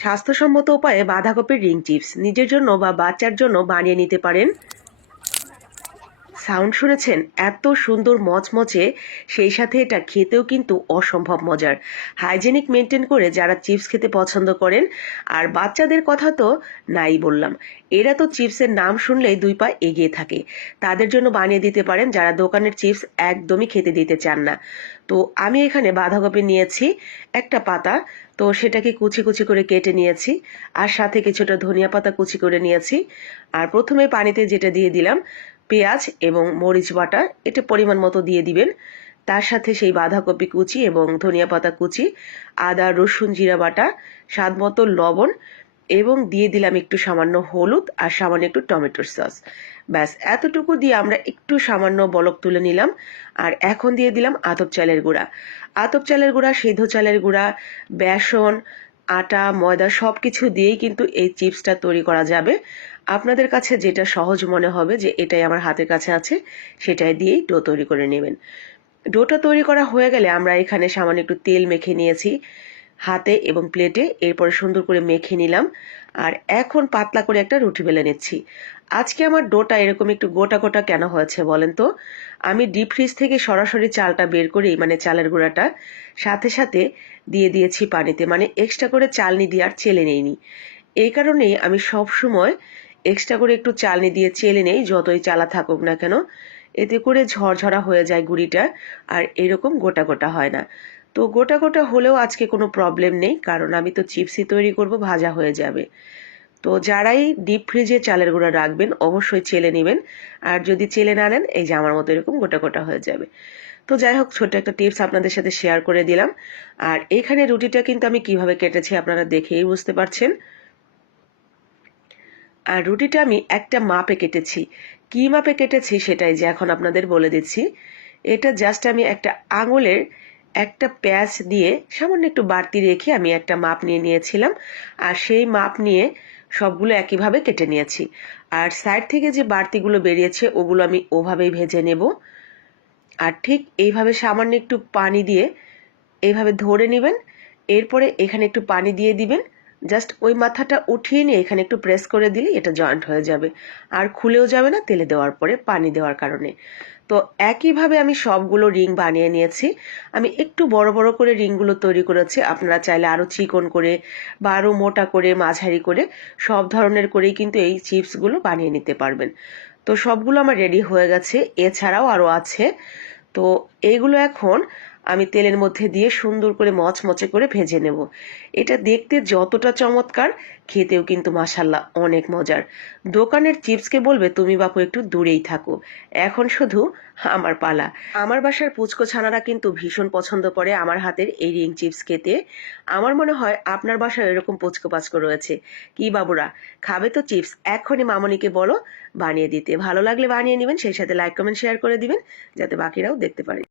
স্বাস্থ্যসম্মত উপায়ে বাঁধাকপির রিং চিপস নিজের জন্য বা বাচ্চার জন্য বানিয়ে নিতে পারেন। সাউন্ড শুনেছেন, এত সুন্দর মচমচে, সেই সাথে এটা খেতেও কিন্তু অসম্ভব মজার। হাইজেনিক মেনটেন করে যারা চিপস খেতে পছন্দ করেন, আর বাচ্চাদের কথা তো নাই বললাম। এরা তো চিপসের নাম শুনলেই দুই পা এগিয়ে থাকে। তাদের জন্য বানিয়ে দিতে পারেন যারা দোকানের চিপস একদমই খেতে দিতে চান না। তো আমি এখানে বাঁধাকপি নিয়েছি, একটা পাতা, তো সেটাকে কুচি কুচি করে কেটে নিয়েছি, আর সাথে কিছুটা ধনিয়া পাতা কুচি করে নিয়েছি। আর প্রথমে পানিতে যেটা দিয়ে দিলাম পেঁয়াজ এবং মরিচ বাটা এটা পরিমাণ মতো দিয়ে দিবেন। তার সাথে সেই বাঁধাকপি কুচি এবং ধনিয়া পাতা কুচি, আদা, রসুন, জিরা বাটা, স্বাদ মতো লবণ এবং দিয়ে দিলাম একটু সামান্য হলুদ আর সামান্য একটু টমেটোর সস। ব্যাস, এতটুকু দিয়ে আমরা একটু সামান্য বলক তুলে নিলাম আর এখন দিয়ে দিলাম আতপ চালের গুঁড়া। আতপ চালের গুঁড়া সিদ্ধ চালের গুঁড়া, বেসন আটা, ময়দা সব কিছু দিয়েই কিন্তু এই চিপসটা তৈরি করা যাবে। আপনাদের কাছে যেটা সহজ মনে হবে যে এটাই আমার হাতের কাছে আছে, সেটাই দিয়েই ডো তৈরি করে নেবেন। ডোটা তৈরি করা হয়ে গেলে আমরা এখানে সামান্য একটু তেল মেখে নিয়েছি। হাতে এবং প্লেটে এরপরে সুন্দর করে মেখে নিলাম। আর এখন পাতলা করে একটা রুটি বেলে নিচ্ছি। আজকে আমার ডোটা এরকম একটু গোটা গোটা কেন হয়েছে বলেন তো? আমি ডিপ ফ্রিজ থেকে সরাসরি চালটা বের করেই মানে চালের গুঁড়াটা। সাথে সাথে দিয়ে দিয়েছি পানিতে মানে এক্সট্রা করে চালনি দিয়ে আর চেলে নেইনি। এই কারণেই আমি সব সময় এক্সট্রা করে একটু চালনি দিয়ে চেলে নেই, যতই চালা থাকুক না কেন। এতে করে ঝরঝরা হয়ে যায় গুড়িটা, আর এরকম গোটা গোটা হয় না। তো গোটা গোটা হলেও আজকে কোনো প্রবলেম নেই, কারণ আমি তো চিপসই তৈরি করব, ভাজা হয়ে যাবে। তো যারাই ডিপ ফ্রিজে চালের গুঁড়া রাখবেন, অবশ্যই চেলে নেবেন। আর যদি চেলে না নেন, এই যে আমার মতো এরকম গোটা গোটা হয়ে যাবে। তো যাই হোক, ছোট্ট একটা টিপস আপনাদের সাথে শেয়ার করে দিলাম। আর এখানে রুটিটা কিন্তু আমি কীভাবে কেটেছি আপনারা দেখেই বুঝতে পারছেন। আর রুটিটা আমি একটা মাপে কেটেছি। কি মাপে কেটেছি সেটাই যে এখন আপনাদের বলে দিচ্ছি। এটা জাস্ট আমি একটা আঙুলের একটা প্যাঁচ দিয়ে সামান্য একটু বাড়তি রেখে আমি একটা মাপ নিয়ে নিয়েছিলাম। আর সেই মাপ নিয়ে সবগুলো একইভাবে কেটে নিয়েছি। আর সাইড থেকে যে বাড়তিগুলো বেরিয়েছে, ওগুলো আমি ওভাবেই ভেজে নেব। আর ঠিক এইভাবে সামান্য একটু পানি দিয়ে এইভাবে ধরে নেবেন। এরপরে এখানে একটু পানি দিয়ে দিবেন। জাস্ট ওই মাথাটা উঠিয়ে নিয়ে এখানে একটু প্রেস করে দিলে এটা জয়েন্ট হয়ে যাবে। আর খুলেও যাবে না তেলে দেওয়ার পরে পানি দেওয়ার কারণে। তো একইভাবে আমি সবগুলো রিং বানিয়ে নিয়েছি। আমি একটু বড় বড় করে রিংগুলো তৈরি করেছি। আপনারা চাইলে আরও চিকন করে বা আরও মোটা করে, মাঝারি করে সব ধরনের করেই কিন্তু এই চিপসগুলো বানিয়ে নিতে পারবেন। তো সবগুলো আমার রেডি হয়ে গেছে। এছাড়াও আরও আছে। তো এইগুলো এখন আমি তেলের মধ্যে দিয়ে সুন্দর করে মচমচে করে ভেজে নেব। এটা দেখতে যতটা চমৎকার, খেতেও কিন্তু মাসাল্লাহ অনেক মজার। দোকানের চিপসকে বলবে, তুমি বাপু একটু দূরেই থাকো। এখন শুধু আমার পালা। আমার বাসার পুচকো ছানারা কিন্তু ভীষণ পছন্দ করে আমার হাতের এই রিং চিপস খেতে। আমার মনে হয় আপনার বাসায় এরকম পুচকো পাচকো রয়েছে। কি বাবুরা, খাবে তো চিপস। এখনই মামনিকে বলো, বানিয়ে দিতে। ভালো লাগলে বানিয়ে নেবেন, সেই সাথে লাইক, কমেন্ট, শেয়ার করে দিবেন, যাতে বাকিরাও দেখতে পারে।